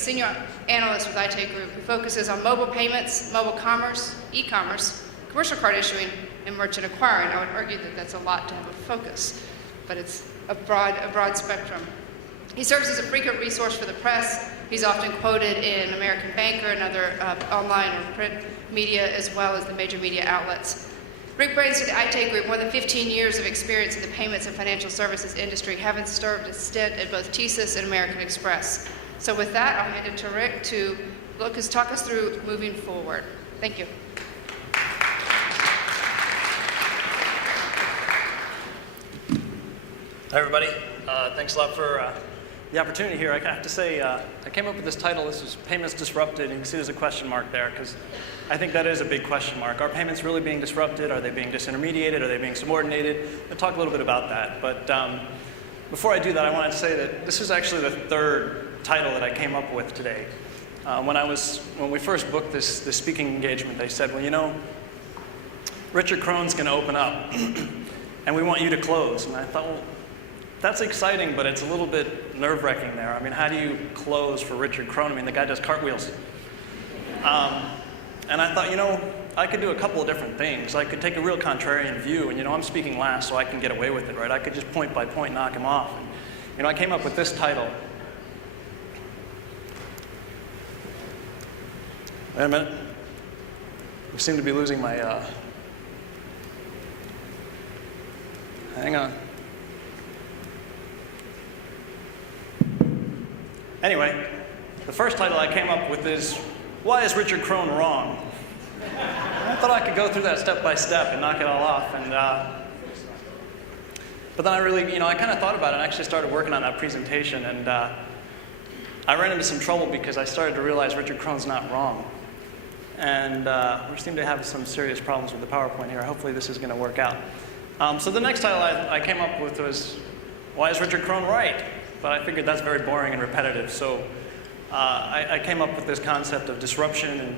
Senior analyst with IT Group who focuses on mobile payments, mobile commerce, e-commerce, commercial card issuing, and merchant acquiring. I would argue that that's a lot to have a focus, but it's a broad spectrum. He serves as a frequent resource for the press. He's often quoted in American Banker and other online or print media, as well as the major media outlets. Rick brings to the IT Group more than 15 years of experience in the payments and financial services industry, having served a stint at both TSYS and American Express. So with that, I'll hand it to Rick to talk us through moving forward. Thank you. Hi, everybody. Thanks a lot for the opportunity here. I have to say, I came up with this title. This was Payments Disrupted, and you can see there's a question mark there, because I think that is a big question mark. Are payments really being disrupted? Are they being disintermediated? Are they being subordinated? I'll talk a little bit about that. But before I do that, I wanted to say that this is actually the third title that I came up with today. When we first booked this speaking engagement, they said, well, you know, Richard Krohn's going to open up, and we want you to close. And I thought, well, that's exciting, but it's a little bit nerve-wracking there. I mean, how do you close for Richard Krohn? I mean, the guy does cartwheels. And I thought, you know, I could do a couple of different things. I could take a real contrarian view, and you know, I'm speaking last, so I can get away with it, right? I could just point by point knock him off. And, you know, I came up with this title. Wait a minute. We seem to be losing my, hang on. Anyway, the first title I came up with is, Why is Richard Krohn Wrong? I thought I could go through that step by step and knock it all off. And but then I really, I kind of thought about it and actually started working on that presentation. And I ran into some trouble because I started to realize Richard Krohn's not wrong. And we seem to have some serious problems with the PowerPoint here. Hopefully this is going to work out. So the next title I came up with was, Why is Richard Krohn right? But I figured that's very boring and repetitive. So I came up with this concept of disruption and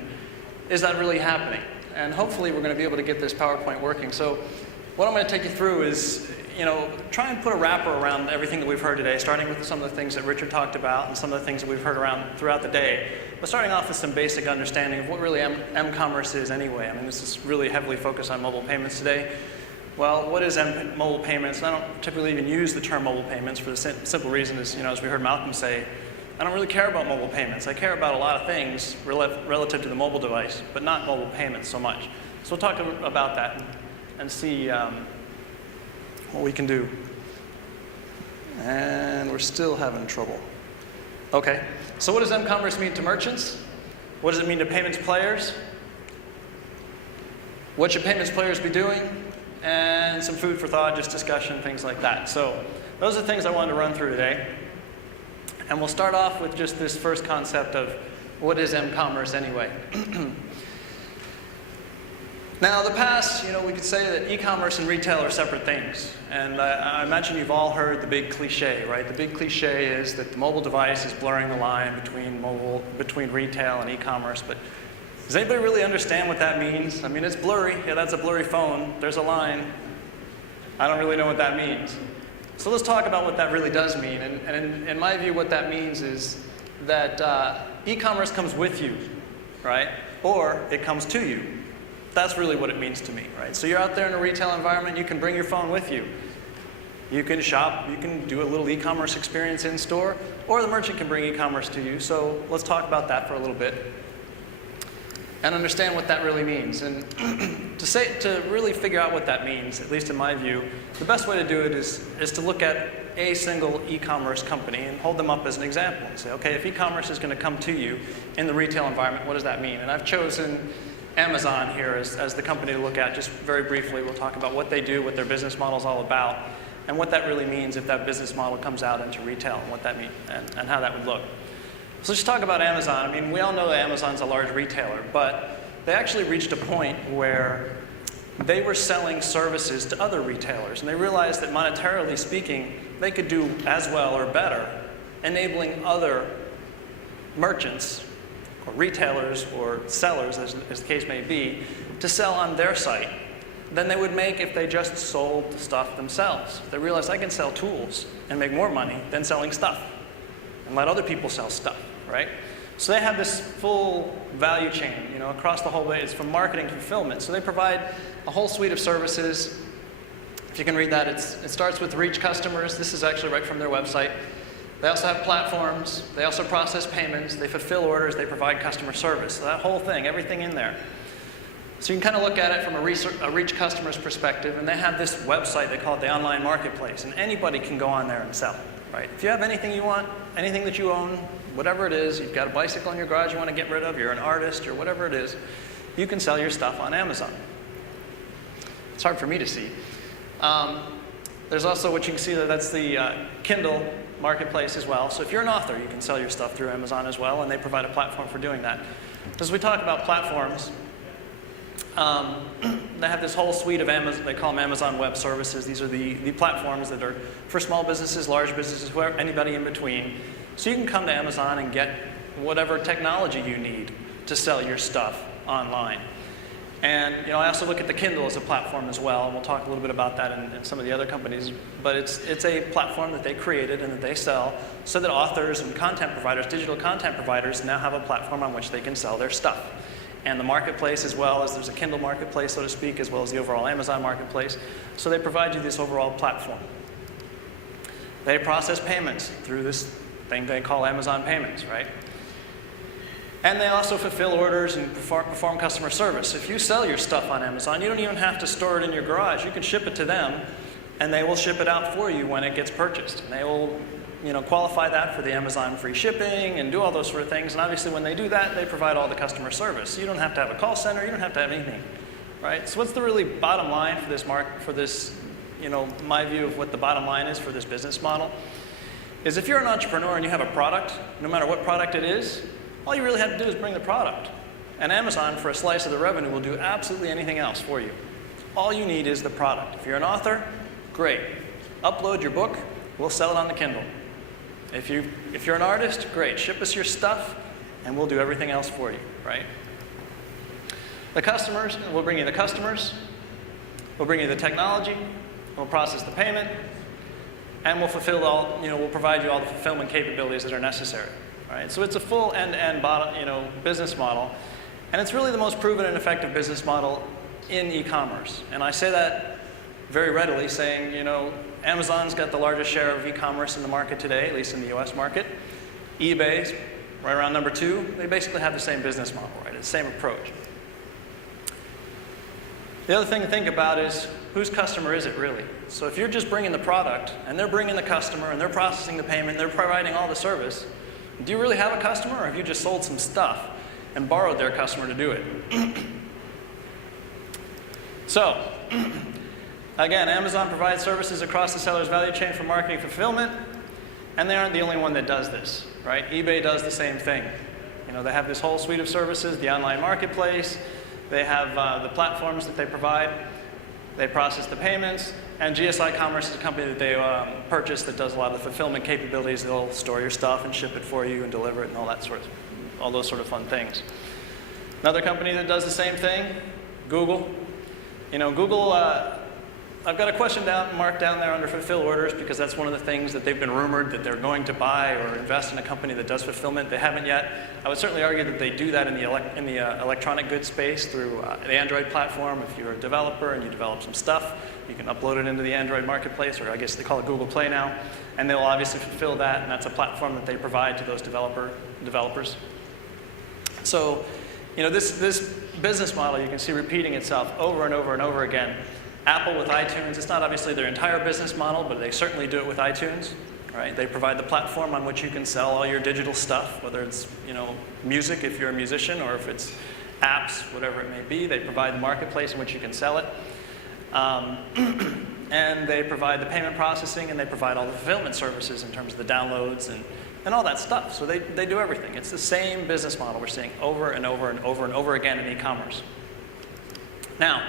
is that really happening? And hopefully we're going to be able to get this PowerPoint working. So what I'm going to take you through is, try and put a wrapper around everything that we've heard today, starting with some of the things that Richard talked about and some of the things that we've heard around throughout the day. But starting off with some basic understanding of what really m-commerce is anyway. I mean, this is really heavily focused on mobile payments today. Well, what is mobile payments? And I don't typically even use the term mobile payments for the simple reason is, as we heard Malcolm say, I don't really care about mobile payments. I care about a lot of things relative to the mobile device, but not mobile payments so much. So we'll talk about that and see what we can do. And we're still having trouble. Okay, so what does m-commerce mean to merchants? What does it mean to payments players? What should payments players be doing? And some food for thought, just discussion, things like that. So those are the things I wanted to run through today. And we'll start off with just this first concept of what is m-commerce anyway. Now, in the past, we could say that e-commerce and retail are separate things. And I imagine you've all heard the big cliche, right? The big cliche is that the mobile device is blurring the line between retail and e-commerce. But does anybody really understand what that means? I mean, it's blurry. Yeah, that's a blurry phone. There's a line. I don't really know what that means. So let's talk about what that really does mean. And in my view, what that means is that e-commerce comes with you, right? Or it comes to you. That's really what it means to me, right? So you're out there in a retail environment, you can bring your phone with you. You can shop, you can do a little e-commerce experience in store, or the merchant can bring e-commerce to you. So let's talk about that for a little bit and understand what that really means. And to really figure out what that means, at least in my view, the best way to do it is to look at a single e-commerce company and hold them up as an example and say, okay, if e-commerce is going to come to you in the retail environment, what does that mean? And I've chosen Amazon here as the company to look at just very briefly. We'll talk about what they do, what their business model is all about. and what that really means if that business model comes out into retail, and what that means, and how that would look. So let's talk about Amazon. I mean, we all know that Amazon's a large retailer, but they actually reached a point where they were selling services to other retailers, and they realized that monetarily speaking, they could do as well or better, enabling other merchants or retailers or sellers, as the case may be, to sell on their site than they would make if they just sold the stuff themselves. They realized I can sell tools and make more money than selling stuff and let other people sell stuff, right? So they have this full value chain, across the whole way. It's from marketing to fulfillment. So they provide a whole suite of services. If you can read that, it starts with reach customers. This is actually right from their website. They also have platforms. They also process payments. They fulfill orders. They provide customer service. So that whole thing, everything in there. So you can kind of look at it from a reach customer's perspective, and they have this website, they call it the online marketplace, and anybody can go on there and sell, right? If you have anything you want, anything that you own, whatever it is, you've got a bicycle in your garage you want to get rid of, you're an artist, or whatever it is, you can sell your stuff on Amazon. It's hard for me to see. There's also what you can see that's the Kindle marketplace as well. So if you're an author, you can sell your stuff through Amazon as well, and they provide a platform for doing that. As we talk about platforms, they have this whole suite of Amazon, they call them Amazon Web Services. These are the platforms that are for small businesses, large businesses, anybody in between. So you can come to Amazon and get whatever technology you need to sell your stuff online. And I also look at the Kindle as a platform as well, and we'll talk a little bit about that in some of the other companies. But it's a platform that they created and that they sell so that authors and content providers, digital content providers, now have a platform on which they can sell their stuff. And the marketplace, as well as there's a Kindle marketplace, so to speak, as well as the overall Amazon marketplace. So they provide you this overall platform. They process payments through this thing they call Amazon Payments, right? And they also fulfill orders and perform customer service. If you sell your stuff on Amazon, you don't even have to store it in your garage. You can ship it to them, and they will ship it out for you when it gets purchased. And they will qualify that for the Amazon free shipping and do all those sort of things. And obviously when they do that, they provide all the customer service. You don't have to have a call center, you don't have to have anything, right? So what's the really bottom line for this my view of what the bottom line is for this business model is if you're an entrepreneur and you have a product, no matter what product it is, all you really have to do is bring the product. And Amazon, for a slice of the revenue, will do absolutely anything else for you. All you need is the product. If you're an author, great. Upload your book, we'll sell it on the Kindle. If you're an artist, great. Ship us your stuff, and we'll do everything else for you, right? The customers, we'll bring you the customers, we'll bring you the technology, we'll process the payment, and we'll fulfill all, we'll provide you all the fulfillment capabilities that are necessary, right? So it's a full end-to-end, business model, and it's really the most proven and effective business model in e-commerce. And I say that very readily, saying, Amazon's got the largest share of e-commerce in the market today, at least in the US market. eBay's right around number 2. They basically have the same business model, right? It's the same approach. The other thing to think about is, whose customer is it really? So if you're just bringing the product, and they're bringing the customer, and they're processing the payment, they're providing all the service, do you really have a customer, or have you just sold some stuff and borrowed their customer to do it? So, again, Amazon provides services across the seller's value chain for marketing fulfillment, and they aren't the only one that does this, right? eBay does the same thing. They have this whole suite of services, the online marketplace, they have the platforms that they provide, they process the payments, and GSI Commerce is a company that they purchased that does a lot of the fulfillment capabilities. They'll store your stuff and ship it for you and deliver it and all those sort of fun things. Another company that does the same thing, Google. Google, I've got a question marked down there under fulfill orders because that's one of the things that they've been rumored that they're going to buy or invest in a company that does fulfillment. They haven't yet. I would certainly argue that they do that in the electronic goods space through the Android platform. If you're a developer and you develop some stuff, you can upload it into the Android marketplace, or I guess they call it Google Play now, and they'll obviously fulfill that, and that's a platform that they provide to those developers. So, this business model you can see repeating itself over and over and over again. Apple with iTunes, it's not obviously their entire business model, but they certainly do it with iTunes, right? They provide the platform on which you can sell all your digital stuff, whether it's, music if you're a musician, or if it's apps, whatever it may be. They provide the marketplace in which you can sell it. and they provide the payment processing, and they provide all the fulfillment services in terms of the downloads and all that stuff. So they do everything. It's the same business model we're seeing over and over and over and over again in e-commerce. Now,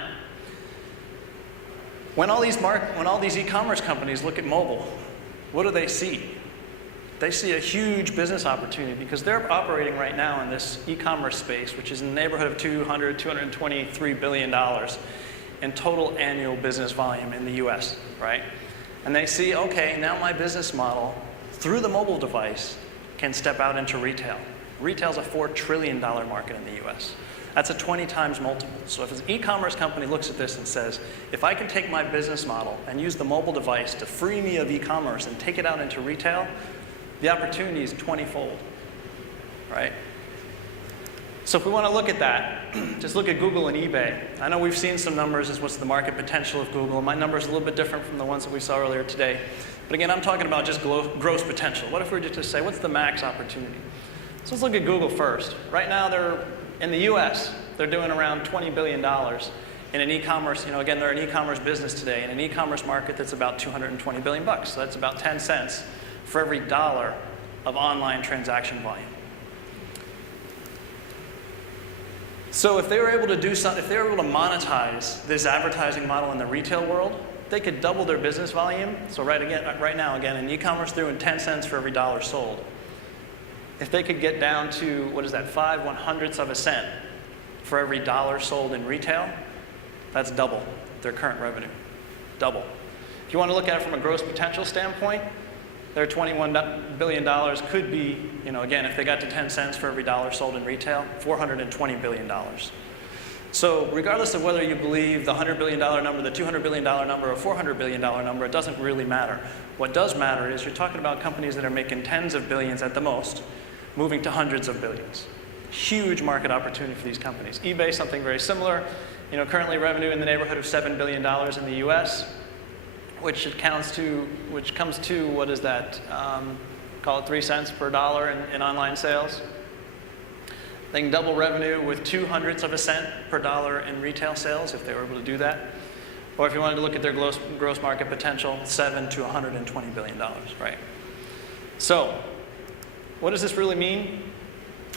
when all these e-commerce companies look at mobile, what do they see? They see a huge business opportunity because they're operating right now in this e-commerce space, which is in the neighborhood of $223 billion in total annual business volume in the US, right? And they see, okay, now my business model through the mobile device can step out into retail. Retail's a $4 trillion market in the US. That's a 20 times multiple. So if an e-commerce company looks at this and says, if I can take my business model and use the mobile device to free me of e-commerce and take it out into retail, the opportunity is 20-fold, right? So if we want to look at that, just look at Google and eBay. I know we've seen some numbers as what's the market potential of Google. My number is a little bit different from the ones that we saw earlier today. But again, I'm talking about just gross potential. What if we were just to say, what's the max opportunity? So let's look at Google first. Right now, they're in the US, they're doing around $20 billion in an e-commerce, again, they're an e-commerce business today, in an e-commerce market that's about $220 billion. So that's about 10 cents for every dollar of online transaction volume. So if they were able to do something, if they were able to monetize this advertising model in the retail world, they could double their business volume. So right now, in e-commerce, they're doing 10 cents for every dollar sold. If they could get down to, 5/100ths of a cent for every dollar sold in retail, that's double their current revenue. Double. If you want to look at it from a gross potential standpoint, their $21 billion could be, again, if they got to 10 cents for every dollar sold in retail, $420 billion. So regardless of whether you believe the $100 billion number, the $200 billion number, or $400 billion number, it doesn't really matter. What does matter is you're talking about companies that are making tens of billions at the most, moving to hundreds of billions. Huge market opportunity for these companies. eBay, something very similar. Currently revenue in the neighborhood of $7 billion in the US, which comes to, what is that? Call it 3 cents per dollar in online sales. They can double revenue with 0.02 of a cent per dollar in retail sales if they were able to do that. Or if you wanted to look at their gross market potential, $7 to $120 billion, right? So, what does this really mean?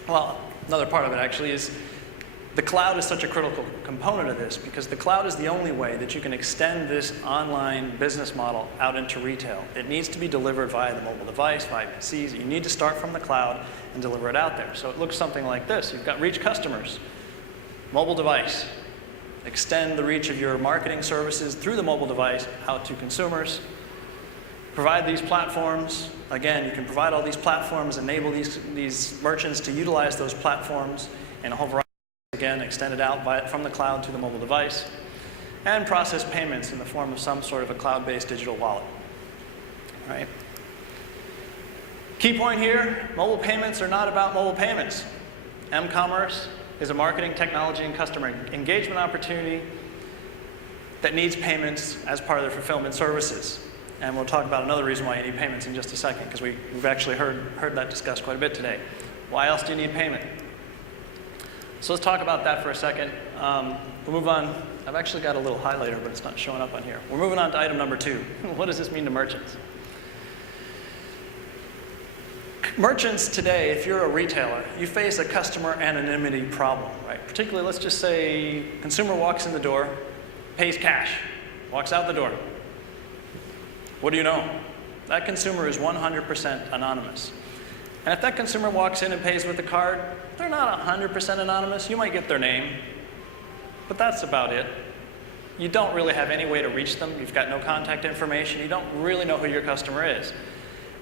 Well, another part of it actually is the cloud is such a critical component of this because the cloud is the only way that you can extend this online business model out into retail. It needs to be delivered via the mobile device, via PCs. You need to start from the cloud and deliver it out there. So it looks something like this. You've got reach customers, mobile device. Extend the reach of your marketing services through the mobile device out to consumers. Provide these platforms. Again, you can provide all these platforms, enable these merchants to utilize those platforms in a whole variety. Again, extend it out from the cloud to the mobile device, and process payments in the form of some sort of a cloud-based digital wallet. All right. Key point here, mobile payments are not about mobile payments. M-commerce is a marketing, technology, and customer engagement opportunity that needs payments as part of their fulfillment services. And we'll talk about another reason why you need payments in just a second, because we've actually heard that discussed quite a bit today. Why else do you need payment? So let's talk about that for a second. We'll move on. I've actually got a little highlighter, but it's not showing up on here. We're moving on to item number 2. What does this mean to merchants? Merchants today, if you're a retailer, you face a customer anonymity problem, right? Particularly, let's just say consumer walks in the door, pays cash, walks out the door. What do you know? That consumer is 100% anonymous. And if that consumer walks in and pays with a card, they're not 100% anonymous. You might get their name, but that's about it. You don't really have any way to reach them. You've got no contact information. You don't really know who your customer is.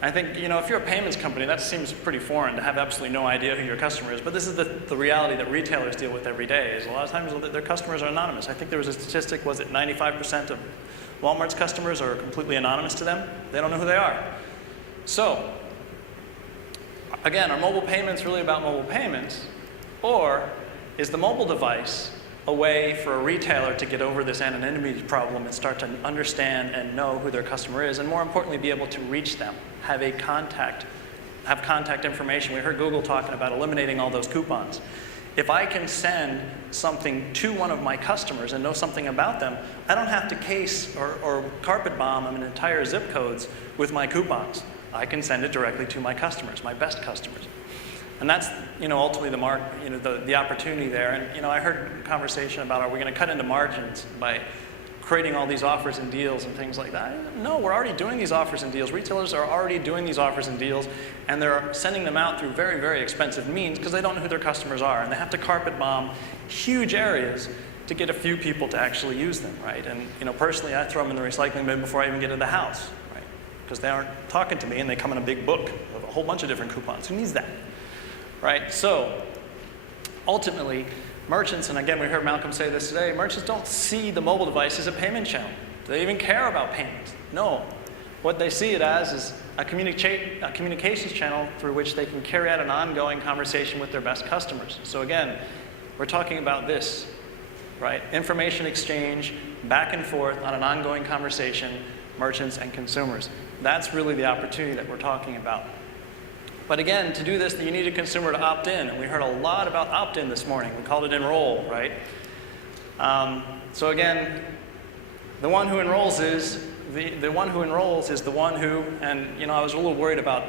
I think, if you're a payments company, that seems pretty foreign to have absolutely no idea who your customer is. But this is the reality that retailers deal with every day, is a lot of times their customers are anonymous. I think there was a statistic, was it 95% of Walmart's customers are completely anonymous to them? They don't know who they are. So, again, are mobile payments really about mobile payments? Or is the mobile device a way for a retailer to get over this anonymity problem and start to understand and know who their customer is, and more importantly, be able to reach them, have contact information? We heard Google talking about eliminating all those coupons. If I can send something to one of my customers and know something about them, I don't have to case or carpet bomb an entire zip codes with my coupons. I can send it directly to my customers, my best customers. And that's, ultimately the opportunity there. And, I heard a conversation about, are we going to cut into margins by creating all these offers and deals and things like that? No, we're already doing these offers and deals. Retailers are already doing these offers and deals, and they're sending them out through very, very expensive means because they don't know who their customers are, and they have to carpet bomb huge areas to get a few people to actually use them, right? And, personally, I throw them in the recycling bin before I even get into the house, right? Because they aren't talking to me, and they come in a big book of a whole bunch of different coupons. Who needs that, right? So, ultimately, merchants, and again, we heard Malcolm say this today, merchants don't see the mobile device as a payment channel. Do they even care about payments? No. What they see it as is a communications channel through which they can carry out an ongoing conversation with their best customers. So again, we're talking about this, right? Information exchange, back and forth on an ongoing conversation, merchants and consumers. That's really the opportunity that we're talking about. But again, to do this, you need a consumer to opt in. And we heard a lot about opt-in this morning. We called it enroll, right? So again, the one who enrolls is the one who, and I was a little worried about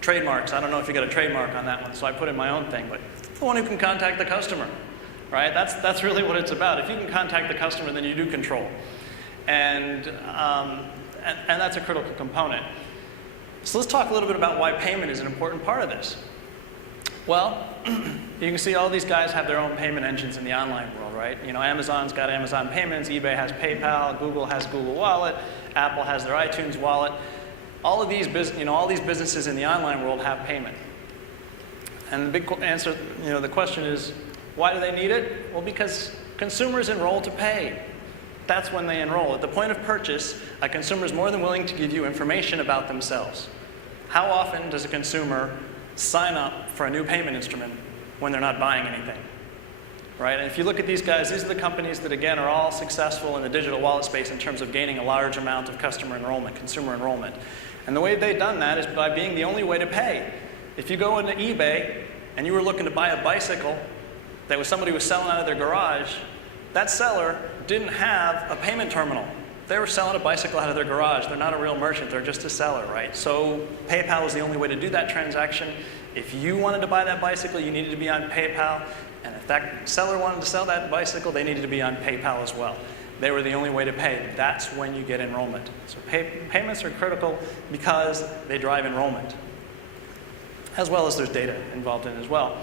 trademarks. I don't know if you got a trademark on that one, so I put in my own thing. But the one who can contact the customer, right? That's really what it's about. If you can contact the customer, then you do control, and that's a critical component. So let's talk a little bit about why payment is an important part of this. Well, you can see all these guys have their own payment engines in the online world, right? Amazon's got Amazon Payments, eBay has PayPal, Google has Google Wallet, Apple has their iTunes Wallet. All of these businesses in the online world have payment. And the big answer, the question is, why do they need it? Well, because consumers enroll to pay. That's when they enroll. At the point of purchase, a consumer is more than willing to give you information about themselves. How often does a consumer sign up for a new payment instrument when they're not buying anything? Right? And if you look at these guys, these are the companies that, again, are all successful in the digital wallet space in terms of gaining a large amount of customer enrollment, consumer enrollment. And the way they've done that is by being the only way to pay. If you go into eBay and you were looking to buy a bicycle that somebody was selling out of their garage, that seller didn't have a payment terminal. They were selling a bicycle out of their garage. They're not a real merchant. They're just a seller, right? So PayPal was the only way to do that transaction. If you wanted to buy that bicycle, you needed to be on PayPal. And if that seller wanted to sell that bicycle, they needed to be on PayPal as well. They were the only way to pay. That's when you get enrollment. So payments are critical because they drive enrollment, as well as there's data involved in it as well.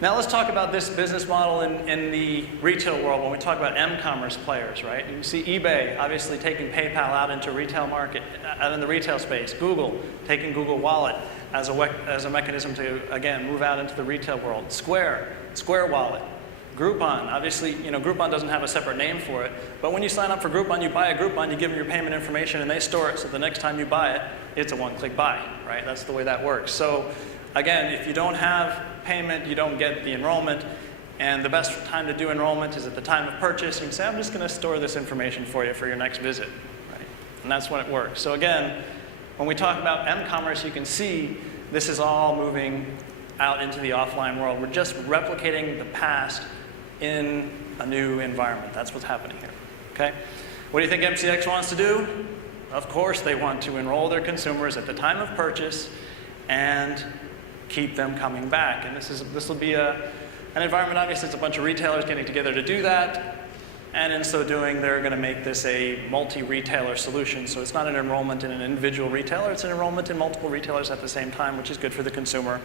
Now let's talk about this business model in the retail world when we talk about m-commerce players, right? You see eBay obviously taking PayPal out into retail market, out in the retail space. Google taking Google Wallet as a mechanism to, again, move out into the retail world. Square Wallet. Groupon, obviously, Groupon doesn't have a separate name for it, but when you sign up for Groupon, you buy a Groupon, you give them your payment information, and they store it so the next time you buy it, it's a one-click buy, right? That's the way that works. So again, if you don't have payment, you don't get the enrollment, and the best time to do enrollment is at the time of purchase. You can say, I'm just going to store this information for you for your next visit, right? And that's when it works. So again, when we talk about m-commerce, you can see this is all moving out into the offline world. We're just replicating the past in a new environment. That's what's happening here, okay? What do you think MCX wants to do? Of course they want to enroll their consumers at the time of purchase and keep them coming back. And this will be an environment, obviously it's a bunch of retailers getting together to do that, and in so doing they're going to make this a multi-retailer solution. So it's not an enrollment in an individual retailer, it's an enrollment in multiple retailers at the same time, which is good for the consumer,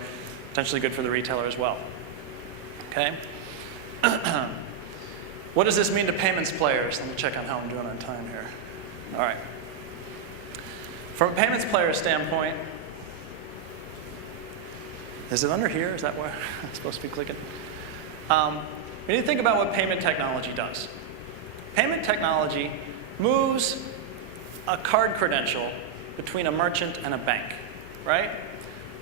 potentially good for the retailer as well. Okay? What does this mean to payments players? Let me check on how I'm doing on time here. All right. From a payments player standpoint, is it under here? Is that where I'm supposed to be clicking? We need to think about what payment technology does. Payment technology moves a card credential between a merchant and a bank, right?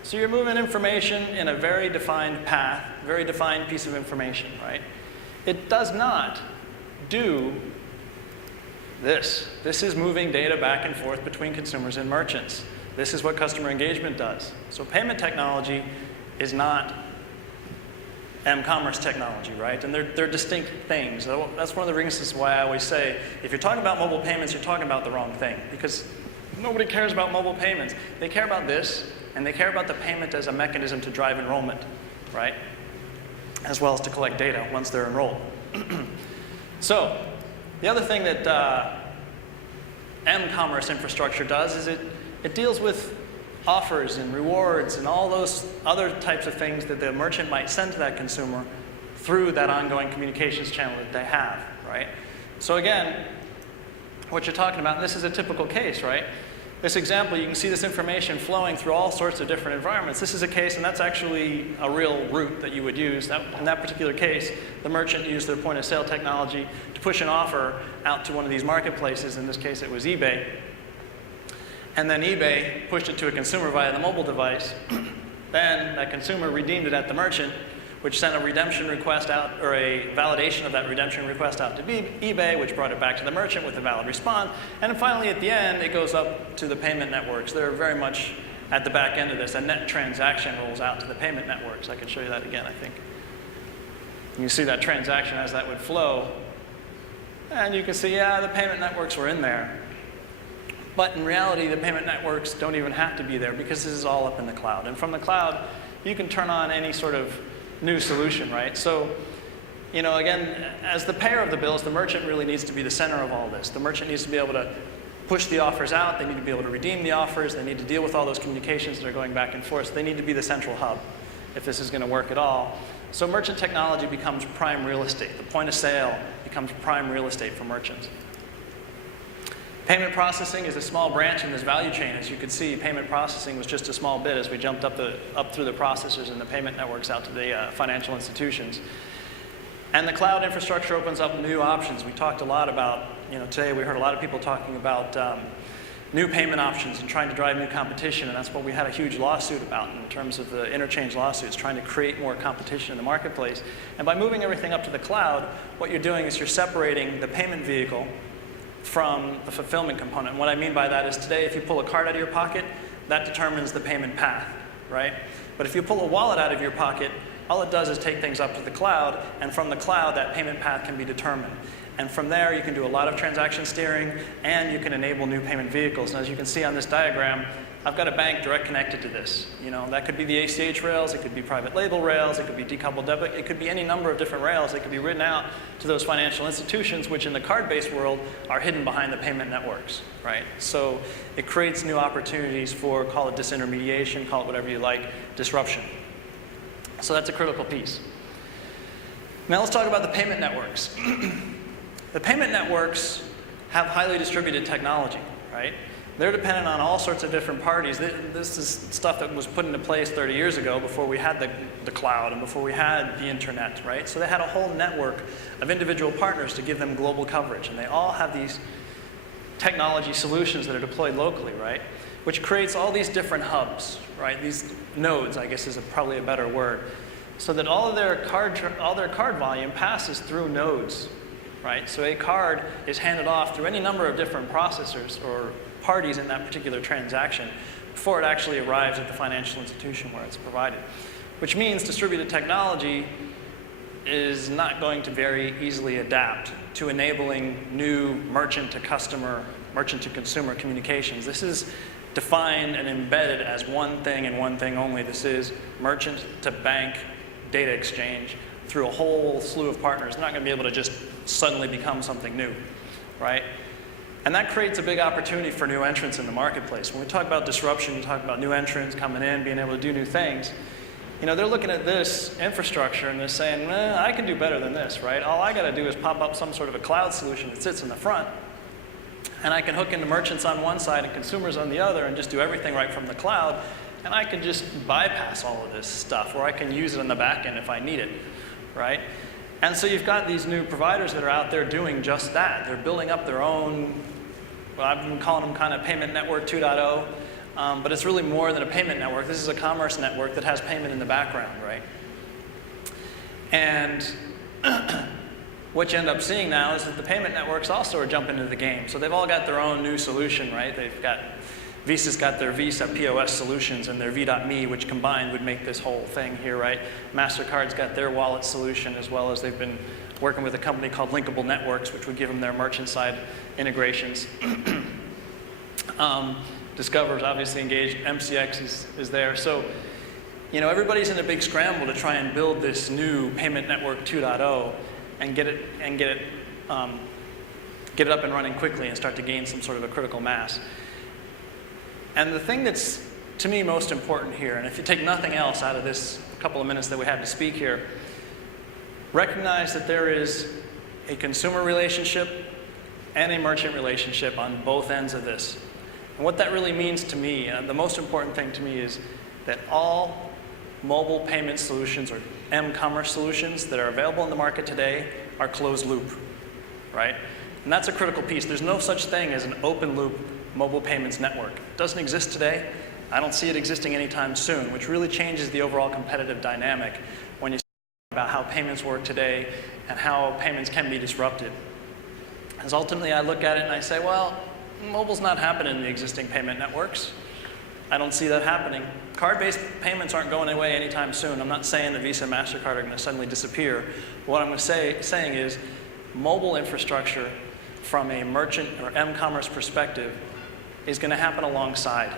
So you're moving information in a very defined path, very defined piece of information, right? It does not do this. This is moving data back and forth between consumers and merchants. This is what customer engagement does. So payment technology is not m-commerce technology, right? And they're distinct things. So that's one of the reasons why I always say, if you're talking about mobile payments, you're talking about the wrong thing, because nobody cares about mobile payments. They care about this, and they care about the payment as a mechanism to drive enrollment, right? As well as to collect data once they're enrolled. So, the other thing that m-commerce infrastructure does is it deals with offers and rewards and all those other types of things that the merchant might send to that consumer through that ongoing communications channel that they have, right? So again, what you're talking about, and this is a typical case, right? This example, you can see this information flowing through all sorts of different environments. This is a case, and that's actually a real route that you would use. In that particular case, the merchant used their point-of-sale technology to push an offer out to one of these marketplaces. In this case, it was eBay. And then eBay pushed it to a consumer via the mobile device. Then that consumer redeemed it at the merchant, which sent a redemption request out, or a validation of that redemption request out to eBay, which brought it back to the merchant with a valid response. And then finally, at the end, it goes up to the payment networks. They're very much at the back end of this. A net transaction rolls out to the payment networks. I can show you that again, I think. You see that transaction as that would flow. And you can see, yeah, the payment networks were in there. But in reality, the payment networks don't even have to be there because this is all up in the cloud. And from the cloud, you can turn on any sort of new solution, right? So, you know, again, as the payer of the bills, the merchant really needs to be the center of all this. The merchant needs to be able to push the offers out. They need to be able to redeem the offers. They need to deal with all those communications that are going back and forth. They need to be the central hub if this is going to work at all. So merchant technology becomes prime real estate. The point of sale becomes prime real estate for merchants. Payment processing is a small branch in this value chain. As you can see, payment processing was just a small bit as we jumped up through the processors and the payment networks out to the financial institutions. And the cloud infrastructure opens up new options. We talked a lot about, you know, today we heard a lot of people talking about new payment options and trying to drive new competition, and that's what we had a huge lawsuit about in terms of the interchange lawsuits, trying to create more competition in the marketplace. And by moving everything up to the cloud, what you're doing is you're separating the payment vehicle from the fulfillment component. And what I mean by that is today, if you pull a card out of your pocket, that determines the payment path, right? But if you pull a wallet out of your pocket, all it does is take things up to the cloud, and from the cloud, that payment path can be determined. And from there, you can do a lot of transaction steering, and you can enable new payment vehicles. And as you can see on this diagram, I've got a bank direct connected to this. You know, that could be the ACH rails, it could be private label rails, it could be decoupled debit, it could be any number of different rails that could be written out to those financial institutions, which in the card-based world are hidden behind the payment networks, right? So it creates new opportunities for, call it disintermediation, call it whatever you like, disruption. So that's a critical piece. Now let's talk about the payment networks. The payment networks have highly distributed technology, right? They're dependent on all sorts of different parties. This is stuff that was put into place 30 years ago before we had the cloud and before we had the internet, right? So they had a whole network of individual partners to give them global coverage. And they all have these technology solutions that are deployed locally, right? Which creates all these different hubs, right? These nodes, I guess is probably a better word. So that all their card volume passes through nodes, right? So a card is handed off through any number of different processors or parties in that particular transaction before it actually arrives at the financial institution where it's provided. Which means distributed technology is not going to very easily adapt to enabling new merchant-to-customer, merchant-to-consumer communications. This is defined and embedded as one thing and one thing only. This is merchant-to-bank data exchange through a whole slew of partners. They're not going to be able to just suddenly become something new, right? And that creates a big opportunity for new entrants in the marketplace. When we talk about disruption, we talk about new entrants coming in, being able to do new things. You know, they're looking at this infrastructure and they're saying, I can do better than this, right? All I got to do is pop up some sort of a cloud solution that sits in the front, and I can hook into merchants on one side and consumers on the other and just do everything right from the cloud, and I can just bypass all of this stuff, or I can use it on the back end if I need it, right? And so you've got these new providers that are out there doing just that. They're building up their own, well, I've been calling them kind of payment network 2.0, but it's really more than a payment network. This is a commerce network that has payment in the background, right? And what you end up seeing now is that the payment networks also are jumping into the game. So they've all got their own new solution, right? They've got Visa's got their Visa POS solutions and their V.me, which combined would make this whole thing here, right? MasterCard's got their wallet solution, as well as they've been working with a company called Linkable Networks, which would give them their merchant side integrations. Discover's obviously engaged, MCX is there. So, you know, everybody's in a big scramble to try and build this new payment network 2.0 and get it up and running quickly and start to gain some sort of a critical mass. And the thing that's, to me, most important here, and if you take nothing else out of this couple of minutes that we have to speak here, recognize that there is a consumer relationship and a merchant relationship on both ends of this. And what that really means to me, the most important thing to me, is that all mobile payment solutions or m-commerce solutions that are available in the market today are closed loop, right? And that's a critical piece. There's no such thing as an open loop mobile payments network. It doesn't exist today. I don't see it existing anytime soon, which really changes the overall competitive dynamic when you talk about how payments work today and how payments can be disrupted. As ultimately I look at it and I say, well, mobile's not happening in the existing payment networks. I don't see that happening. Card-based payments aren't going away anytime soon. I'm not saying that Visa and MasterCard are going to suddenly disappear. What I'm saying is mobile infrastructure from a merchant or m-commerce perspective is going to happen alongside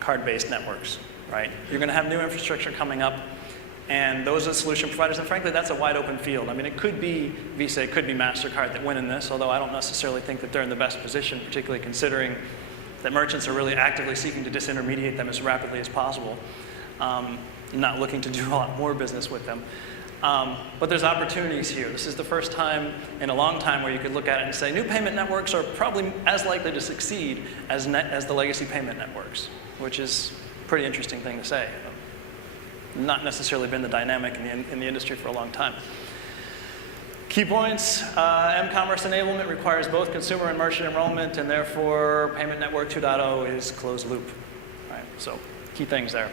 card-based networks, right? You're going to have new infrastructure coming up, and those are the solution providers, and frankly, that's a wide open field. I mean, it could be Visa, it could be MasterCard that win in this, although I don't necessarily think that they're in the best position, particularly considering that merchants are really actively seeking to disintermediate them as rapidly as possible, not looking to do a lot more business with them. But there's opportunities here. This is the first time in a long time where you could look at it and say new payment networks are probably as likely to succeed as the legacy payment networks, which is a pretty interesting thing to say. Not necessarily been the dynamic in the industry for a long time. Key points, m-commerce enablement requires both consumer and merchant enrollment, and therefore payment network 2.0 is closed loop. Right, so key things there.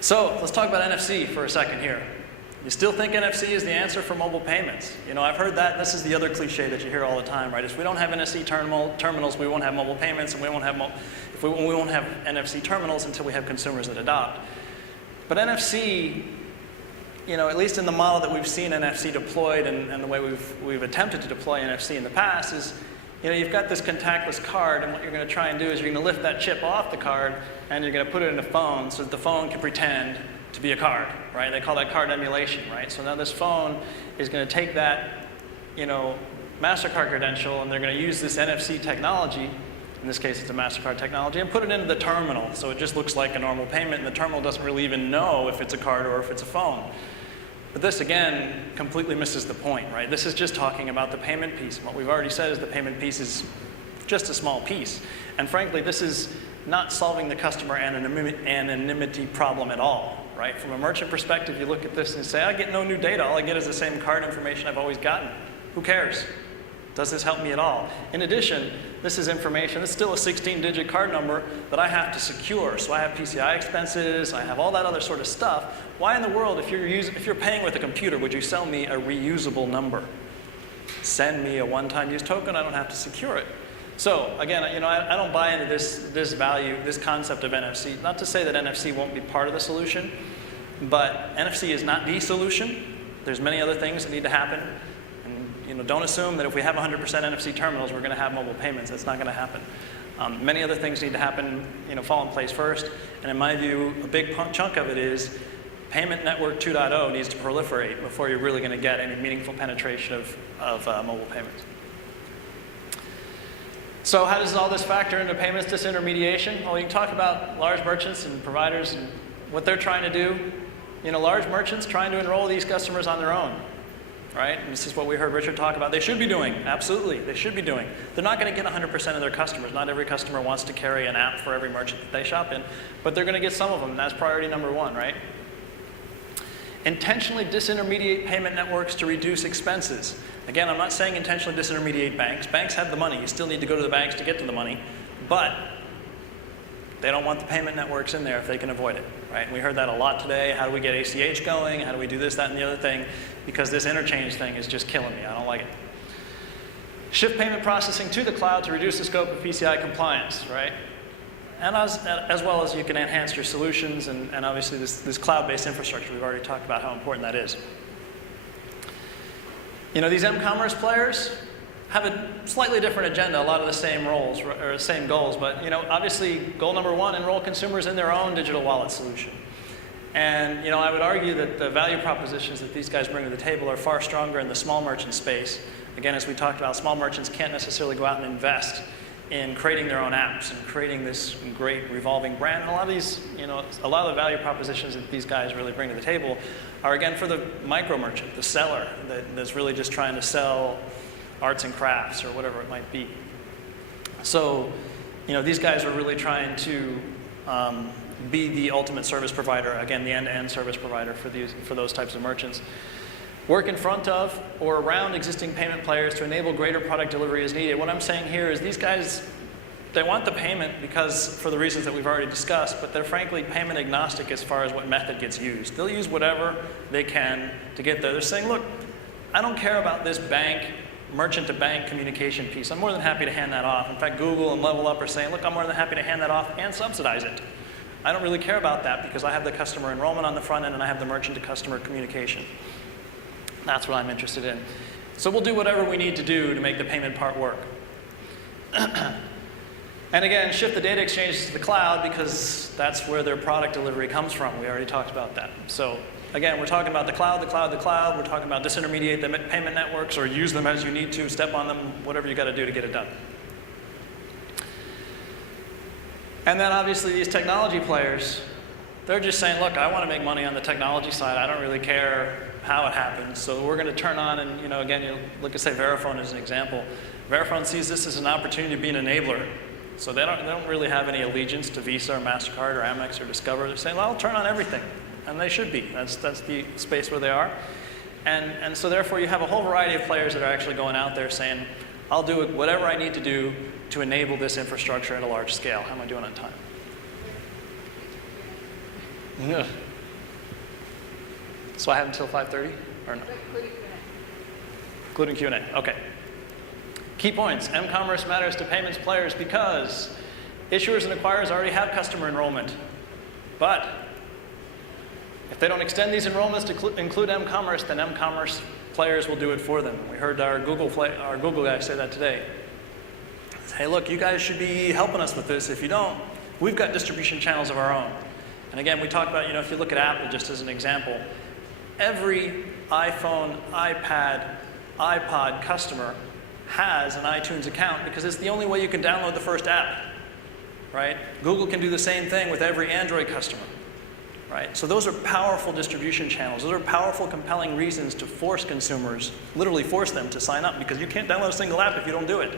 So let's talk about NFC for a second here. You still think NFC is the answer for mobile payments? You know, I've heard that. This is the other cliche that you hear all the time, right? If we don't have NFC terminals, we won't have mobile payments, and we won't have NFC terminals until we have consumers that adopt. But NFC, you know, at least in the model that we've seen NFC deployed and the way we've attempted to deploy NFC in the past is, you know, you've got this contactless card, and what you're going to try and do is you're going to lift that chip off the card, and you're going to put it in a phone so that the phone can pretend to be a card, right? They call that card emulation, right? So now this phone is going to take that, you know, MasterCard credential, and they're going to use this NFC technology, in this case it's a MasterCard technology, and put it into the terminal. So it just looks like a normal payment, and the terminal doesn't really even know if it's a card or if it's a phone. But this, again, completely misses the point, right? This is just talking about the payment piece. And what we've already said is the payment piece is just a small piece. And frankly, this is not solving the customer anonymity problem at all, right? From a merchant perspective, you look at this and say, I get no new data. All I get is the same card information I've always gotten. Who cares? Does this help me at all? In addition, this is information, it's still a 16-digit card number that I have to secure. So I have PCI expenses, I have all that other sort of stuff. Why in the world, if you're paying with a computer, would you sell me a reusable number? Send me a one-time use token, I don't have to secure it. So again, you know, I don't buy into this value, this concept of NFC. Not to say that NFC won't be part of the solution, but NFC is not the solution. There's many other things that need to happen. You know, don't assume that if we have 100% NFC terminals, we're going to have mobile payments. That's not going to happen. Many other things need to happen, you know, fall in place first. And in my view, a big chunk of it is payment network 2.0 needs to proliferate before you're really going to get any meaningful penetration of mobile payments. So how does all this factor into payments disintermediation? Well, you can talk about large merchants and providers and what they're trying to do. You know, large merchants trying to enroll these customers on their own. Right? And this is what we heard Richard talk about. They should be doing. Absolutely, they should be doing. They're not going to get 100% of their customers. Not every customer wants to carry an app for every merchant that they shop in, but they're going to get some of them. And that's priority number one, right? Intentionally disintermediate payment networks to reduce expenses. Again, I'm not saying intentionally disintermediate banks. Banks have the money. You still need to go to the banks to get to the money, but they don't want the payment networks in there if they can avoid it, right? And we heard that a lot today. How do we get ACH going? How do we do this, that, and the other thing? Because this interchange thing is just killing me. I don't like it. Shift payment processing to the cloud to reduce the scope of PCI compliance, right? and as well as you can enhance your solutions and obviously this cloud-based infrastructure. We've already talked about how important that is. You know, these m-commerce players have a slightly different agenda, a lot of the same roles or same goals, but you know, obviously goal number one, enroll consumers in their own digital wallet solution. And you know, I would argue that the value propositions that these guys bring to the table are far stronger in the small merchant space. Again, as we talked about, small merchants can't necessarily go out and invest in creating their own apps and creating this great revolving brand. And a lot of these, you know, a lot of the value propositions that these guys really bring to the table are again for the micro merchant, the seller that's really just trying to sell arts and crafts or whatever it might be. So, you know, these guys are really trying to be the ultimate service provider, again, the end-to-end service provider for those types of merchants. Work in front of or around existing payment players to enable greater product delivery as needed. What I'm saying here is these guys, they want the payment because for the reasons that we've already discussed, but they're frankly payment agnostic as far as what method gets used. They'll use whatever they can to get there. They're saying, look, I don't care about this merchant-to-bank communication piece. I'm more than happy to hand that off. In fact, Google and Level Up are saying, look, I'm more than happy to hand that off and subsidize it. I don't really care about that because I have the customer enrollment on the front end and I have the merchant-to-customer communication. That's what I'm interested in. So we'll do whatever we need to do to make the payment part work. And again, shift the data exchanges to the cloud because that's where their product delivery comes from. We already talked about that. So again, we're talking about the cloud, the cloud, the cloud. We're talking about disintermediate the payment networks or use them as you need to, step on them, whatever you got to do to get it done. And then obviously these technology players, they're just saying, look, I want to make money on the technology side. I don't really care how it happens. So we're going to turn on and, you know, again, you look at, say, Verifone as an example. Verifone sees this as an opportunity to be an enabler. So they don't really have any allegiance to Visa or MasterCard or Amex or Discover. They're saying, well, I'll turn on everything. And they should be. That's the space where they are. And so therefore you have a whole variety of players that are actually going out there saying, I'll do whatever I need to do to enable this infrastructure at a large scale. How am I doing on time? Yeah. So I have until 5:30 or no? Including Q&A. Okay. Key points. M-commerce matters to payments players because issuers and acquirers already have customer enrollment. But if they don't extend these enrollments to include m-commerce, then m-commerce players will do it for them. We heard our Google guy say that today. Hey, look, you guys should be helping us with this. If you don't, we've got distribution channels of our own. And again, we talked about, you know, if you look at Apple just as an example, every iPhone, iPad, iPod customer has an iTunes account because it's the only way you can download the first app, right? Google can do the same thing with every Android customer, right? So those are powerful distribution channels. Those are powerful, compelling reasons to force consumers, literally force them to sign up because you can't download a single app if you don't do it.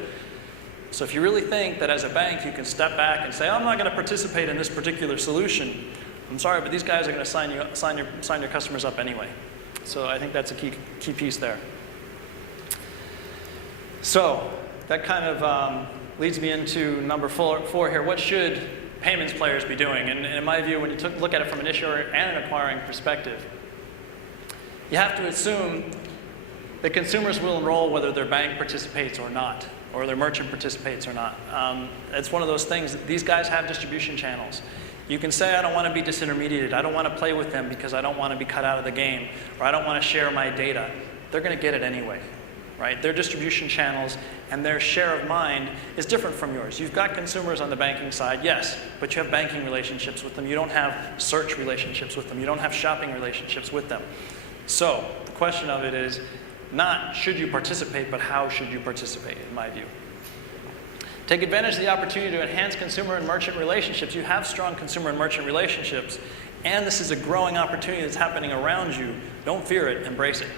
So if you really think that as a bank you can step back and say, I'm not going to participate in this particular solution, I'm sorry, but these guys are going to sign your customers up anyway. So I think that's a key piece there. So that kind of leads me into number four here. What should payments players be doing? And in my view, when you look at it from an issuer and an acquiring perspective, you have to assume that consumers will enroll whether their bank participates or not, or their merchant participates or not. It's one of those things that these guys have distribution channels. You can say, I don't want to be disintermediated. I don't want to play with them because I don't want to be cut out of the game, or I don't want to share my data. They're going to get it anyway, right? Their distribution channels and their share of mind is different from yours. You've got consumers on the banking side, yes, but you have banking relationships with them. You don't have search relationships with them. You don't have shopping relationships with them. So the question of it is not should you participate, but how should you participate, in my view. Take advantage of the opportunity to enhance consumer and merchant relationships. You have strong consumer and merchant relationships, and this is a growing opportunity that's happening around you. Don't fear it, embrace it.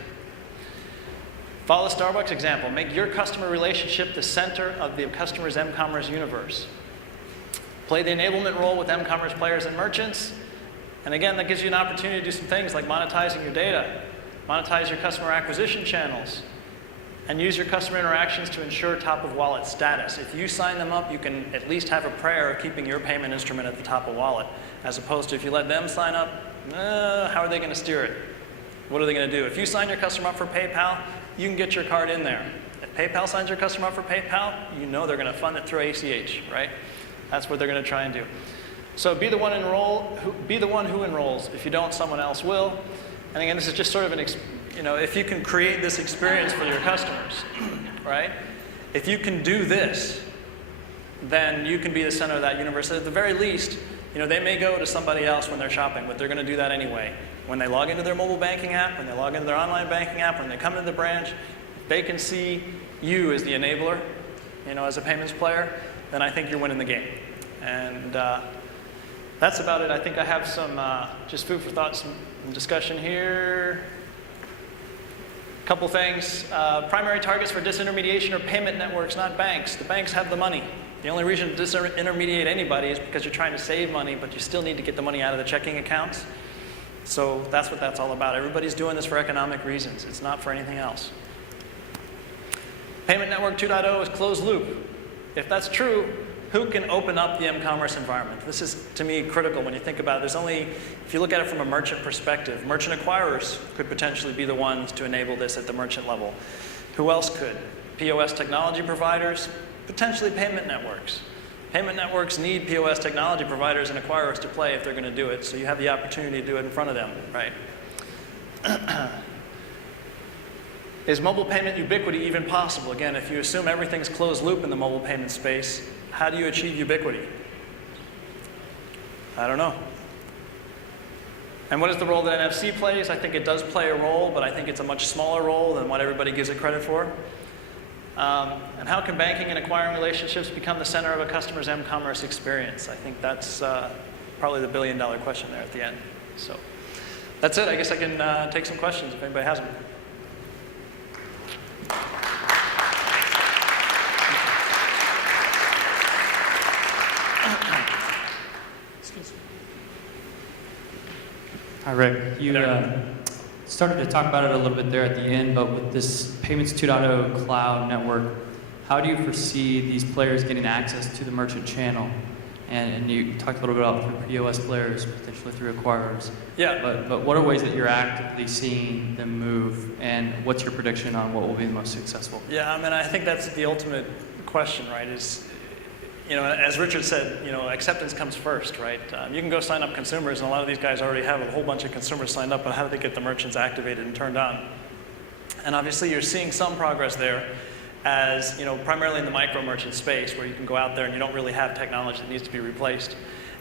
Follow the Starbucks example. Make your customer relationship the center of the customer's m-commerce universe. Play the enablement role with m-commerce players and merchants. And again, that gives you an opportunity to do some things like monetizing your data, monetize your customer acquisition channels, and use your customer interactions to ensure top-of-wallet status. If you sign them up, you can at least have a prayer of keeping your payment instrument at the top of wallet, as opposed to if you let them sign up, how are they going to steer it? What are they going to do? If you sign your customer up for PayPal, you can get your card in there. If PayPal signs your customer up for PayPal, you know they're going to fund it through ACH, right? That's what they're going to try and do. So be the one who enrolls. If you don't, someone else will. And again, this is just sort of if you can create this experience for your customers, right? If you can do this, then you can be the center of that universe. At the very least, they may go to somebody else when they're shopping, but they're going to do that anyway. When they log into their mobile banking app, when they log into their online banking app, when they come into the branch, if they can see you as the enabler, as a payments player, then I think you're winning the game. And that's about it. I think I have some just food for thought, some discussion here. A couple things. Primary targets for disintermediation are payment networks, not banks. The banks have the money. The only reason to disintermediate anybody is because you're trying to save money, but you still need to get the money out of the checking accounts. So that's what that's all about. Everybody's doing this for economic reasons. It's not for anything else. Payment Network 2.0 is closed loop. If that's true, who can open up the m-commerce environment? This is, to me, critical when you think about it. If you look at it from a merchant perspective, merchant acquirers could potentially be the ones to enable this at the merchant level. Who else could? POS technology providers, potentially payment networks. Payment networks need POS technology providers and acquirers to play if they're going to do it, so you have the opportunity to do it in front of them, right? Is mobile payment ubiquity even possible? Again, if you assume everything's closed loop in the mobile payment space, how do you achieve ubiquity? I don't know. And what is the role that NFC plays? I think it does play a role, but I think it's a much smaller role than what everybody gives it credit for. And how can banking and acquiring relationships become the center of a customer's m-commerce experience? I think that's probably the billion-dollar question there at the end. So that's it. I guess I can take some questions if anybody has them. Hi, Rick. You started to talk about it a little bit there at the end, but with this Payments 2.0 cloud network, how do you foresee these players getting access to the merchant channel? And you talked a little bit about through POS players, potentially through acquirers. Yeah. But what are ways that you're actively seeing them move, and what's your prediction on what will be the most successful? Yeah, I think that's the ultimate question, right? Is, as Richard said, acceptance comes first, right? You can go sign up consumers, and a lot of these guys already have a whole bunch of consumers signed up, but how do they get the merchants activated and turned on? And obviously you're seeing some progress there as, primarily in the micro merchant space where you can go out there and you don't really have technology that needs to be replaced.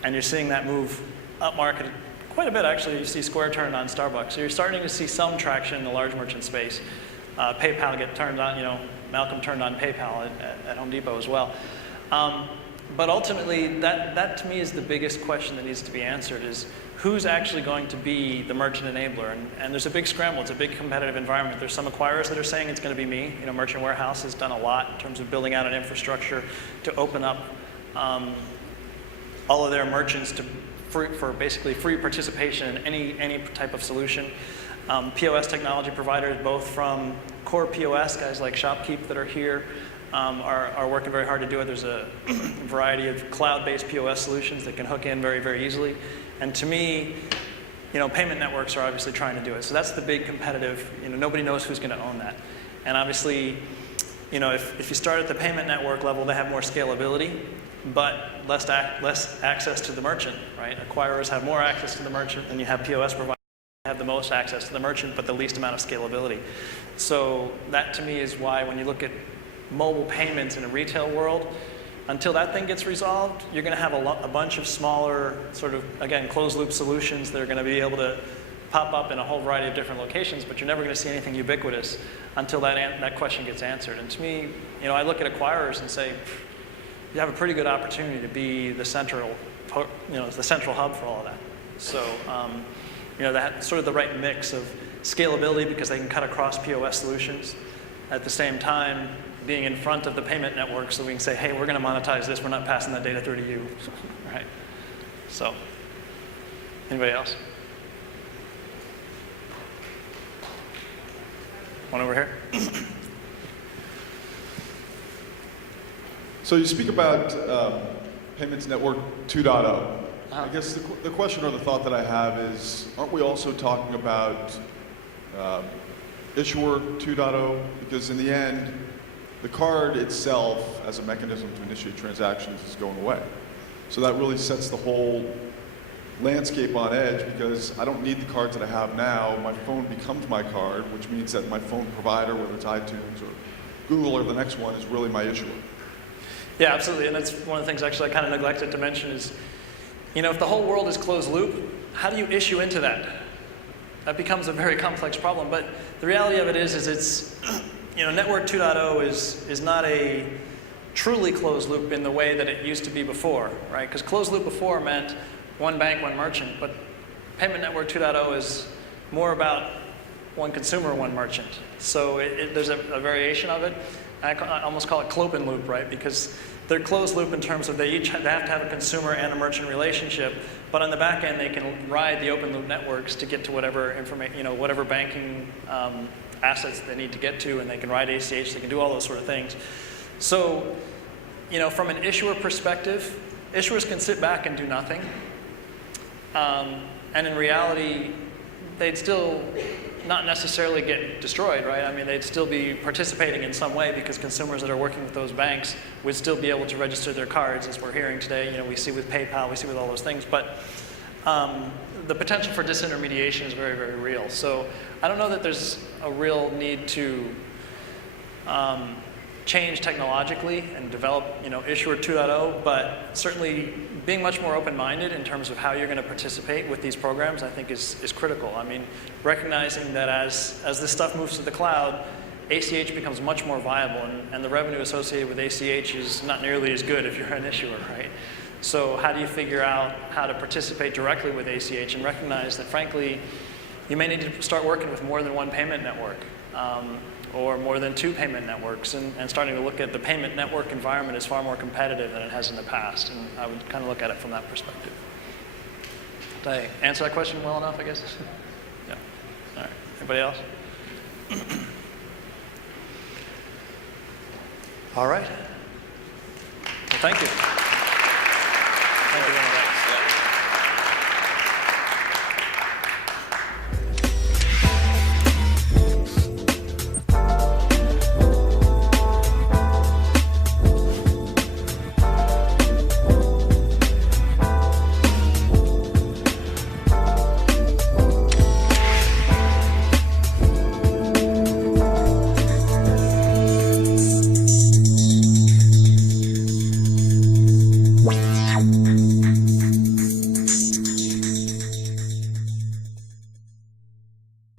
And you're seeing that move up market quite a bit, actually. You see Square turned on Starbucks. So you're starting to see some traction in the large merchant space. PayPal get turned on, Malcolm turned on PayPal at Home Depot as well. But ultimately, that to me is the biggest question that needs to be answered is who's actually going to be the merchant enabler? And there's a big scramble. It's a big competitive environment. There's some acquirers that are saying it's going to be me. Merchant Warehouse has done a lot in terms of building out an infrastructure to open up all of their merchants for basically free participation in any type of solution. POS technology providers, both from core POS, guys like ShopKeep that are here, are working very hard to do it. There's a variety of cloud-based POS solutions that can hook in very, very easily. And to me, payment networks are obviously trying to do it. So that's the big competitive, nobody knows who's going to own that. And obviously, if you start at the payment network level, they have more scalability, but less access to the merchant, right? Acquirers have more access to the merchant than you have POS providers. Have the most access to the merchant, but the least amount of scalability. So that to me is why when you look at mobile payments in a retail world, until that thing gets resolved, you're going to have a bunch of smaller sort of, again, closed loop solutions that are going to be able to pop up in a whole variety of different locations, but you're never going to see anything ubiquitous until that question gets answered. And to me, I look at acquirers and say, you have a pretty good opportunity to be the central hub for all of that. So, that's sort of the right mix of scalability because they can cut across POS solutions. At the same time, being in front of the payment network so we can say, hey, we're going to monetize this. We're not passing that data through to you. Right? So, anybody else? One over here. So you speak about Payments Network 2.0. I guess the question or the thought that I have is, aren't we also talking about Issuer 2.0? Because in the end, the card itself as a mechanism to initiate transactions is going away. So that really sets the whole landscape on edge, because I don't need the cards that I have now. My phone becomes my card, which means that my phone provider, whether it's iTunes or Google or the next one, is really my issuer. Yeah, absolutely. And that's one of the things actually I kind of neglected to mention is, if the whole world is closed loop, how do you issue into that? That becomes a very complex problem. But the reality of it is it's, Network 2.0 is not a truly closed loop in the way that it used to be before, right? Because closed loop before meant one bank, one merchant, but Payment Network 2.0 is more about one consumer, one merchant. So there's a variation of it. I almost call it closed loop, right? Because they're closed loop in terms of they have to have a consumer and a merchant relationship, but on the back end they can ride the open loop networks to get to whatever information, whatever banking assets they need to get to, and they can ride ACH, they can do all those sort of things. So, from an issuer perspective, issuers can sit back and do nothing. And in reality, they'd still not necessarily get destroyed, right? I mean, they'd still be participating in some way, because consumers that are working with those banks would still be able to register their cards, as we're hearing today. We see with PayPal, we see with all those things. But the potential for disintermediation is very, very real. So I don't know that there's a real need to change technologically and develop, Issuer 2.0, but certainly being much more open-minded in terms of how you're going to participate with these programs, I think is critical. I mean, recognizing that as this stuff moves to the cloud, ACH becomes much more viable, and the revenue associated with ACH is not nearly as good if you're an issuer, right? So how do you figure out how to participate directly with ACH and recognize that, frankly, you may need to start working with more than one payment network, or more than two payment networks, and starting to look at the payment network environment is far more competitive than it has in the past, and I would kind of look at it from that perspective. Did I answer that question well enough, I guess? Yeah. All right. Anybody else? All right. Well, thank you.